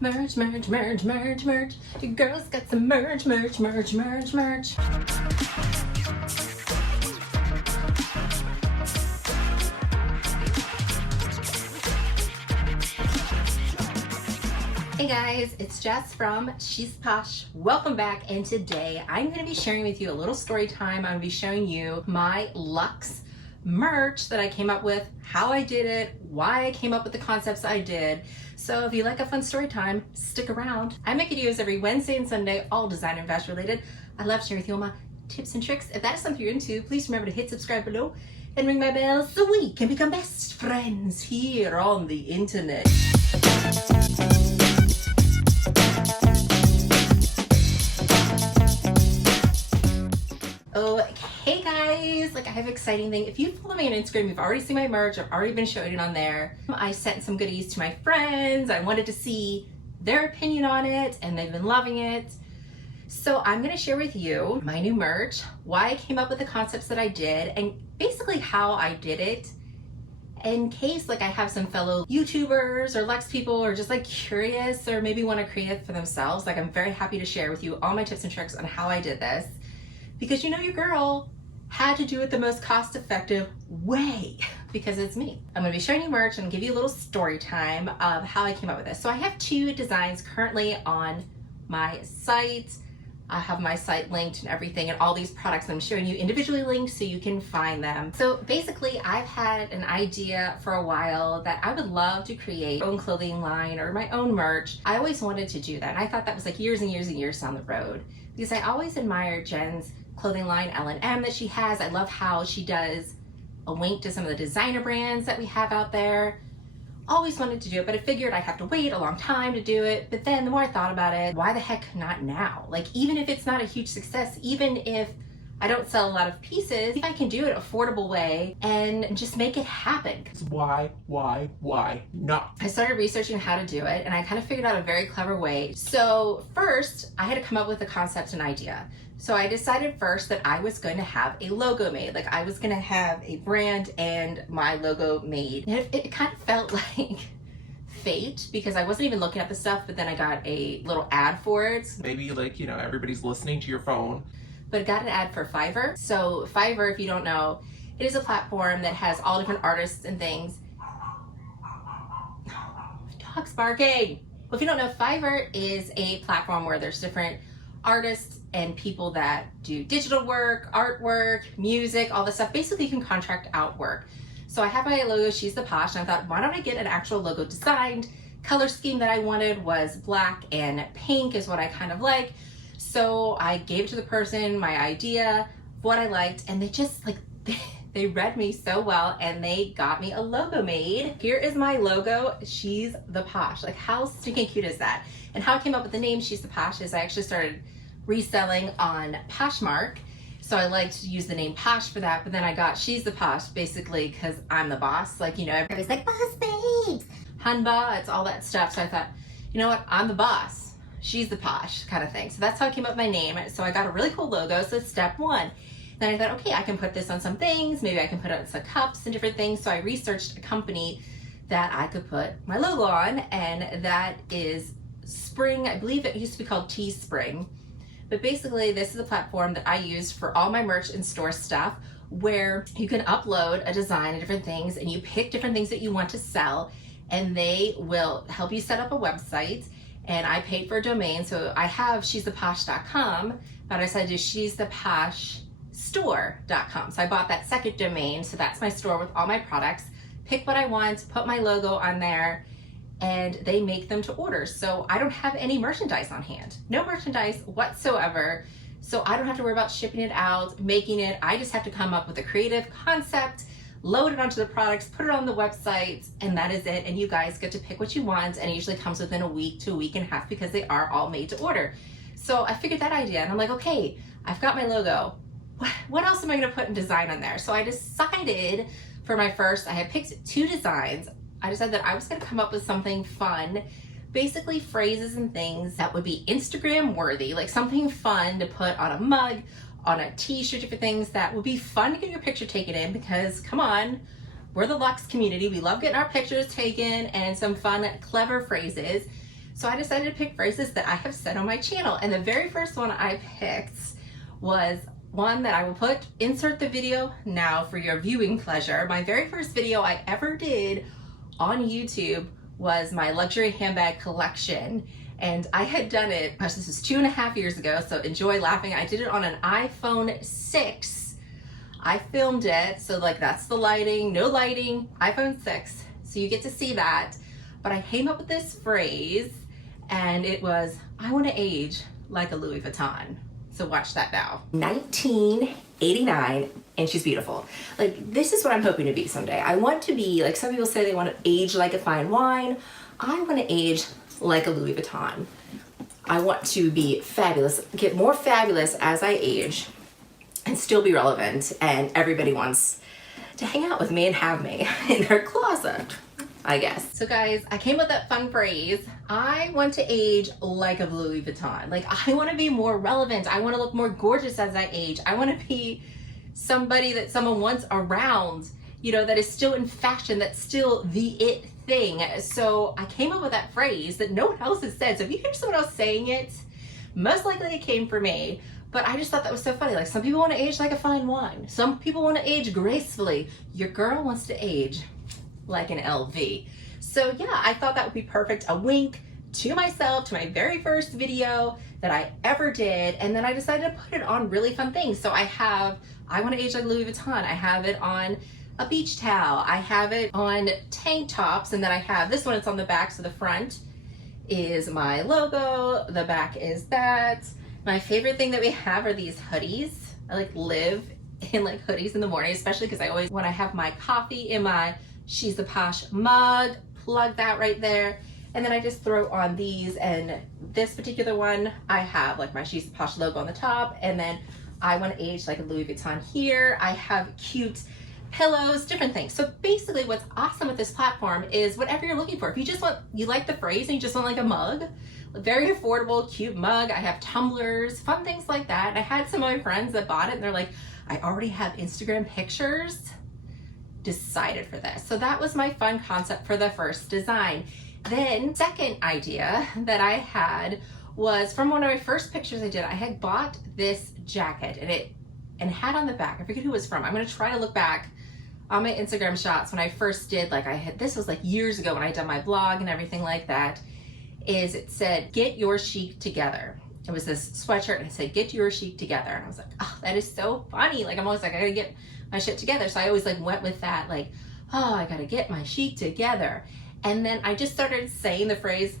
Merch, merch, merch, merch, merch. Your girl's got some merch, merch, merch, merch, merch. Hey guys, it's Jess from She's Posh. Welcome back, and today I'm going to be sharing with you a little story time. I'm going to be showing you my Luxe merch that I came up with, how I did it, why I came up with the concepts I did. So if you like a fun story time, stick around. I make videos every Wednesday and Sunday, all design and fashion related. I love sharing with you all my tips and tricks. If that is something you're into, please remember to hit subscribe below and ring my bell so we can become best friends here on the internet. Okay guys, I have an exciting thing. If you follow me on Instagram, you've already seen my merch. I've already been showing it on there. I sent some goodies to my friends. I wanted to see their opinion on it, and they've been loving it. So I'm going to share with you my new merch, why I came up with the concepts that I did, and basically how I did it, in case I have some fellow YouTubers or Luxe people or just curious or maybe want to create it for themselves. I'm very happy to share with you all my tips and tricks on how I did this, because your girl had to do it the most cost-effective way because it's me. I'm going to be showing you merch and give you a little story time of how I came up with this. So I have two designs currently on my site. I have my site linked and everything, and all these products I'm showing you individually linked so you can find them. So basically, I've had an idea for a while that I would love to create my own clothing line or my own merch. I always wanted to do that, and I thought that was years and years and years down the road, because I always admired Jen's clothing line, L&M, that she has. I love how she does a wink to some of the designer brands that we have out there. Always wanted to do it, but I figured I'd have to wait a long time to do it. But then the more I thought about it, why the heck not now? Even if it's not a huge success, even if I don't sell a lot of pieces, if I can do it affordable way and just make it happen. Why not? I started researching how to do it, and I kind of figured out a very clever way. So first, I had to come up with a concept and idea. So I decided first that I was going to have a logo made. I was going to have a brand and my logo made. And it kind of felt like fate, because I wasn't even looking at the stuff, but then I got a little ad for it. Maybe everybody's listening to your phone. But I got an ad for Fiverr. So Fiverr, if you don't know, it is a platform that has all different artists and things. Dog's barking. Well, if you don't know, Fiverr is a platform where there's different artists and people that do digital work, artwork, music, all this stuff. Basically, you can contract out work. So I have my logo, She's the Posh, and I thought, why don't I get an actual logo designed? Color scheme that I wanted was black and pink is what I kind of like. So I gave it to the person, my idea, what I liked, and they just they read me so well, and they got me a logo made. Here is my logo, She's the Posh. How stinking cute is that? And how I came up with the name She's the Posh is I actually started reselling on Poshmark. So I like to use the name Posh for that, but then I got She's the Posh basically because I'm the boss. Everybody's like, boss babes, Hanba, it's all that stuff. So I thought, you know what, I'm the boss. She's the Posh kind of thing. So that's how I came up with my name. So I got a really cool logo. So step one. Then I thought, okay, I can put this on some things. Maybe I can put it on some cups and different things. So I researched a company that I could put my logo on, and that is Spring. I believe it used to be called Teespring. But basically, this is a platform that I use for all my merch and store stuff, where you can upload a design of different things, and you pick different things that you want to sell, and they will help you set up a website. And I paid for a domain, so I have she'stheposh.com, but I decided to do she'stheposhstore.com. So I bought that second domain, so that's my store with all my products. Pick what I want, put my logo on there, and they make them to order. So I don't have any merchandise on hand. No merchandise whatsoever. So I don't have to worry about shipping it out, making it. I just have to come up with a creative concept, load it onto the products, put it on the website, and that is it. And you guys get to pick what you want, and it usually comes within a week to a week and a half because they are all made to order. So I figured that idea, and I'm like, okay, I've got my logo. What else am I gonna put in design on there? So I decided for my first, I had picked two designs. I decided that I was gonna come up with something fun, basically phrases and things that would be Instagram worthy, something fun to put on a mug, on a t-shirt, different things that would be fun to get your picture taken in, because come on, we're the Luxe community. We love getting our pictures taken, and some fun, clever phrases. So I decided to pick phrases that I have said on my channel. And the very first one I picked was one that I will insert the video now for your viewing pleasure. My very first video I ever did on YouTube was my luxury handbag collection. And I had done it, gosh, this was 2.5 years ago, so enjoy laughing. I did it on an iPhone 6. I filmed it, so like that's the lighting, no lighting, iPhone 6. So you get to see that. But I came up with this phrase and it was, I want to age like a Louis Vuitton. So watch that now. 1989, and she's beautiful. Like, this is what I'm hoping to be someday. I want to be, like some people say they want to age like a fine wine. I want to age like a Louis Vuitton. I want to be fabulous, get more fabulous as I age and still be relevant, and everybody wants to hang out with me and have me in their closet, I guess. So guys, I came up with that fun phrase. I want to age like a Louis Vuitton. Like, I want to be more relevant. I want to look more gorgeous as I age. I want to be somebody that someone wants around, you know, that is still in fashion, that's still the it thing. So I came up with that phrase that no one else has said. So if you hear someone else saying it, most likely it came from me. But I just thought that was so funny. Like, some people want to age like a fine wine. Some people want to age gracefully. Your girl wants to age like an LV. So yeah, I thought that would be perfect. A wink to myself, to my very first video that I ever did. And then I decided to put it on really fun things. So I want to age like Louis Vuitton. I have it on a beach towel. I have it on tank tops. And then I have this one, it's on the back. So the front is my logo. The back is that. My favorite thing that we have are these hoodies. I like live in like hoodies in the morning, especially because I always, when I have my coffee in my She's the Posh mug, plug that right there. And then I just throw on these, and this particular one, I have like my She's the Posh logo on the top, and then I want to age like a Louis Vuitton here. I have cute pillows, different things. So basically what's awesome with this platform is whatever you're looking for. If you just want, you like the phrase and you just want like a mug, a very affordable, cute mug. I have tumblers, fun things like that. I had some of my friends that bought it and they're like, I already have Instagram pictures. Decided for this. So that was my fun concept for the first design. Then second idea that I had was from one of my first pictures I did. I had bought this jacket and had on the back, I forget who it was from. I'm going to try to look back on my Instagram shots when I first did, like this was like years ago when I had done my blog and everything like that, is it said, get your chic together. It was this sweatshirt and it said, get your chic together. And I was like, oh, that is so funny. Like, I'm always like, I gotta get my shit together. So I always like went with that, like, oh, I gotta get my chic together. And then I just started saying the phrase,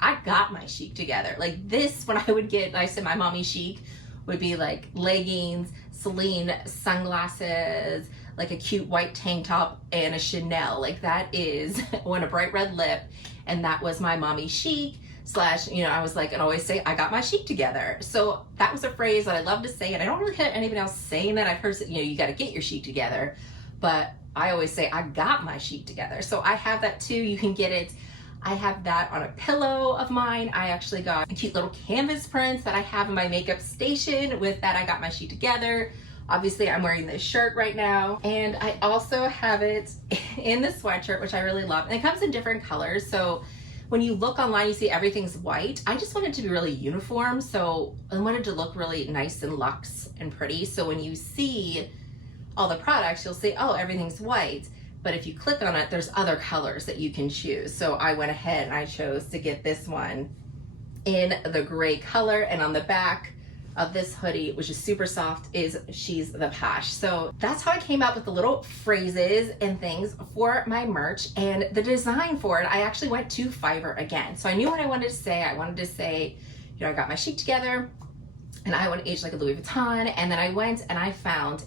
I got my chic together. Like this, when I said my mommy chic would be like leggings, Celine sunglasses, like a cute white tank top and a Chanel. Like that is when a bright red lip. And that was my mommy chic / you know, I was like, and always say, I got my chic together. So that was a phrase that I love to say. And I don't really hear anyone else saying that. I've heard, you know, you got to get your chic together, but I always say, I got my chic together. So I have that too. You can get it. I have that on a pillow of mine. I actually got a cute little canvas prints that I have in my makeup station. With that, I got my chic together. Obviously, I'm wearing this shirt right now. And I also have it in the sweatshirt, which I really love. And it comes in different colors. So when you look online, you see everything's white. I just wanted it to be really uniform. So I wanted to look really nice and luxe and pretty. So when you see all the products, you'll see, oh, everything's white. But if you click on it, there's other colors that you can choose. So I went ahead and I chose to get this one in the gray color. And on the back of this hoodie, which is super soft, is She's the Posh. So that's how I came up with the little phrases and things for my merch. And the design for it, I actually went to Fiverr again. So I knew what I wanted to say. I wanted to say, you know, I got my chic together and I want to age like a Louis Vuitton. And then I went and I found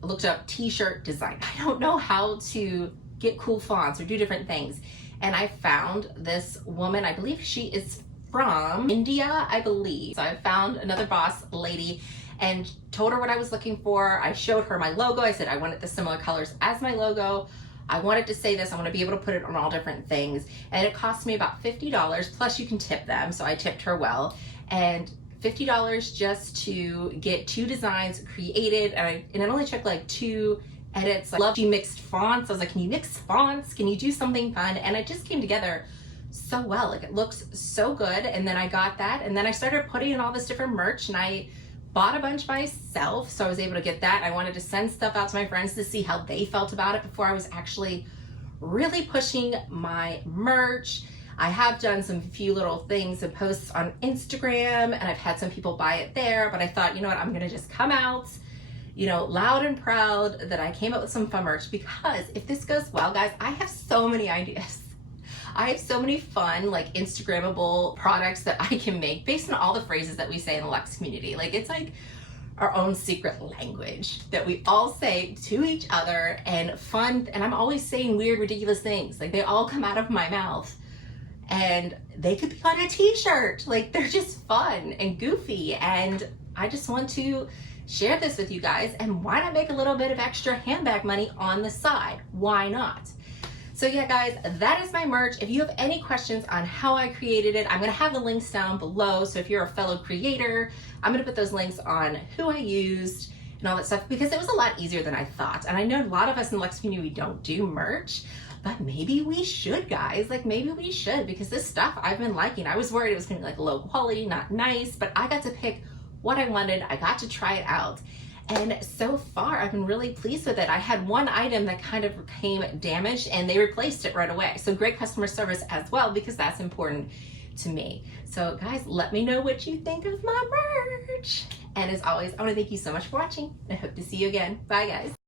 looked up t-shirt design. I don't know how to get cool fonts or do different things. And I found this woman, I believe she is from India, I believe. So I found another boss lady and told her what I was looking for. I showed her my logo. I said I wanted the similar colors as my logo. I wanted to say this. I want to be able to put it on all different things. And it cost me about $50, plus you can tip them. So I tipped her well. And $50 just to get 2 designs created. And it only took like 2 edits. I love she mixed fonts. I was like, can you mix fonts? Can you do something fun? And it just came together so well. Like, it looks so good. And then I got that, and then I started putting in all this different merch, and I bought a bunch myself, so I was able to get that. I wanted to send stuff out to my friends to see how they felt about it before I was actually really pushing my merch. I have done some few little things and posts on Instagram, and I've had some people buy it there, but I thought, you know what, I'm gonna just come out, you know, loud and proud that I came up with some fun merch, because if this goes well, guys, I have so many ideas. I have so many fun, like, Instagrammable products that I can make based on all the phrases that we say in the Lux community. Like, it's like our own secret language that we all say to each other, and fun, and I'm always saying weird, ridiculous things. Like, they all come out of my mouth, and they could be on a t-shirt. Like, they're just fun and goofy, and I just want to share this with you guys. And why not make a little bit of extra handbag money on the side? Why not? So yeah, guys, that is my merch. If you have any questions on how I created it, I'm gonna have the links down below. So if you're a fellow creator, I'm gonna put those links on who I used and all that stuff, because it was a lot easier than I thought. And I know a lot of us in the Lux community, we don't do merch, but maybe we should, guys. Like, maybe we should, because this stuff I've been liking. I was worried it was gonna be like low quality, not nice, but I got to pick what I wanted. I got to try it out. And so far, I've been really pleased with it. I had one item that kind of became damaged, and they replaced it right away. So great customer service as well, because that's important to me. So guys, let me know what you think of my merch. And as always, I want to thank you so much for watching. I hope to see you again. Bye, guys.